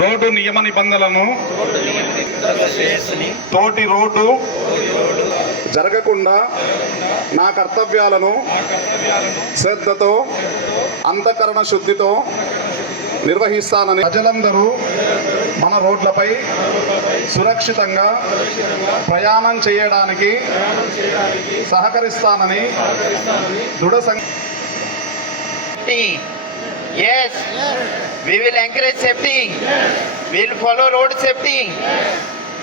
Road నియమ నిబంధనలను తోటి రోడ్డు జరగకుండా నా కర్తవ్యాలను శ్రద్ధతో అంతఃకరణ శుద్ధితో నిర్వహిస్తానని ప్రజలందరూ మన రోడ్లపై సురక్షితంగా ప్రయాణం చేయడానికి సహకరిస్తానని దృఢ Yes, we will encourage safety. We will follow road safety.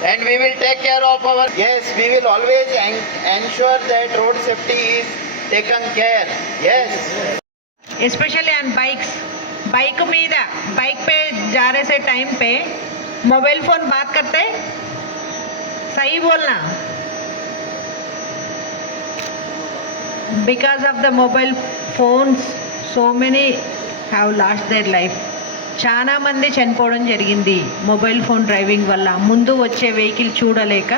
And we will take care of our. Yes, we will always en ensure that road safety is taken care. Yes. Especially on bikes. Bike మీద bike पे जा रहे से time पे mobile phone बात करते सही बोलना because of the mobile phones so many have lost their life చాలా మంది చనిపోవడం జరిగింది మొబైల్ ఫోన్ డ్రైవింగ్ వల్ల ముందు వచ్చే వెహికల్ చూడలేక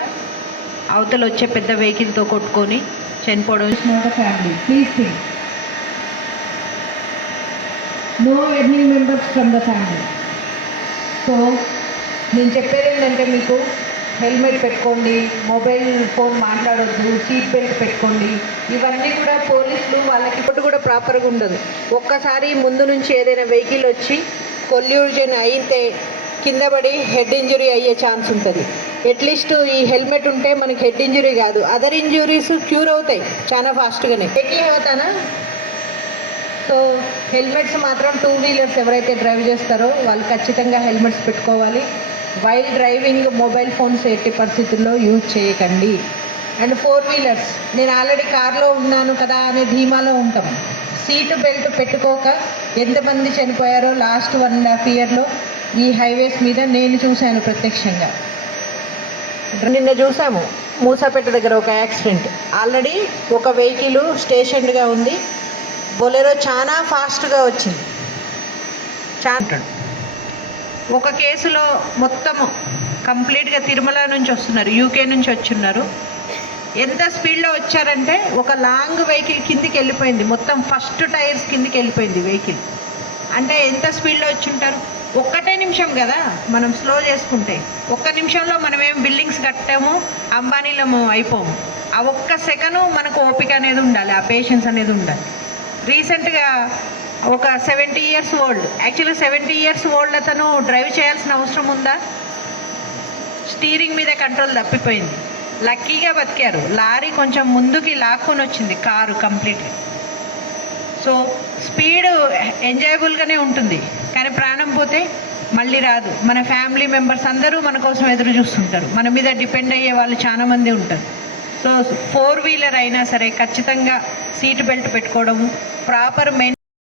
అవతల వచ్చే పెద్ద వెహికల్తో కొట్టుకొని చనిపోవడం not a family. No any members from the family so నేను చెప్పేది ఏంటంటే మీకు హెల్మెట్ పెట్టుకోండి మొబైల్ ఫోన్ మాట్లాడొద్దు సీట్ బెల్ట్ పెట్టుకోండి ఇవన్నీ కూడా పోలీసులు వాళ్ళకి ఇప్పుడు కూడా ప్రాపర్గా ఉండదు ఒక్కసారి ముందు నుంచి ఏదైనా వెహికల్ వచ్చి కొల్యూజన్ అయితే కింద హెడ్ ఇంజురీ అయ్యే ఛాన్స్ ఉంటుంది అట్లీస్ట్ ఈ హెల్మెట్ ఉంటే మనకి హెడ్ ఇంజురీ కాదు అదర్ ఇంజురీస్ క్యూర్ అవుతాయి చాలా ఫాస్ట్గానే ఎక్కి అవుతానా సో హెల్మెట్స్ మాత్రం టూ వీలర్స్ ఎవరైతే డ్రైవ్ చేస్తారో వాళ్ళు ఖచ్చితంగా హెల్మెట్స్ పెట్టుకోవాలి వైల్ డ్రైవింగ్ మొబైల్ ఫోన్స్ ఎట్టి పరిస్థితుల్లో యూజ్ చేయకండి అండ్ ఫోర్ వీలర్స్ నేను ఆల్రెడీ కార్లో ఉన్నాను కదా అనే ధీమాలో ఉంటాం సీటు బెల్ట్ పెట్టుకోక ఎంతమంది చనిపోయారో లాస్ట్ వన్ అండ్ హాఫ్ ఇయర్లో ఈ హైవేస్ మీద నేను చూశాను ప్రత్యక్షంగా నిన్న చూసాము మూసాపేట దగ్గర ఒక యాక్సిడెంట్ ఆల్రెడీ ఒక వెహికల్ స్టేషన్గా ఉంది బొలెరో చాలా ఫాస్ట్గా వచ్చింది చాంటాడు ఒక కేసులో మొత్తము కంప్లీట్గా తిరుమల నుంచి వస్తున్నారు యూకే నుంచి వచ్చిన్నారు ఎంత స్పీడ్లో వచ్చారంటే ఒక లాంగ్ వెహికల్ కిందికి వెళ్ళిపోయింది మొత్తం ఫస్ట్ టైర్స్ కిందికి వెళ్ళిపోయింది వెహికల్ అంటే ఎంత స్పీడ్లో వచ్చి ఉంటారు ఒక్కటే నిమిషం కదా మనం స్లో చేసుకుంటే ఒక్క నిమిషంలో మనం ఏం బిల్డింగ్స్ కట్టాము అంబానీలము అయిపోము ఆ ఒక్క సెకను మనకు ఓపిక అనేది ఉండాలి ఆ పేషెన్స్ అనేది ఉండాలి రీసెంట్గా ఒక seventy years old actually seventy years old అతను డ్రైవ్ చేయాల్సిన అవసరం ఉందా స్టీరింగ్ మీద కంట్రోల్ తప్పిపోయింది లక్కీగా బతికారు లారీ కొంచెం ముందుకి లాక్కొని వచ్చింది కారు కంప్లీట్ సో స్పీడ్ ఎంజాయబుల్గానే ఉంటుంది కానీ ప్రాణం పోతే మళ్ళీ రాదు మన ఫ్యామిలీ మెంబర్స్ అందరూ మన కోసం ఎదురు చూస్తుంటారు మన మీద డిపెండ్ అయ్యే వాళ్ళు చాలామంది ఉంటారు సో ఫోర్ వీలర్ అయినా సరే ఖచ్చితంగా సీట్ బెల్ట్ పెట్టుకోవడము ప్రాపర్ మెయిన్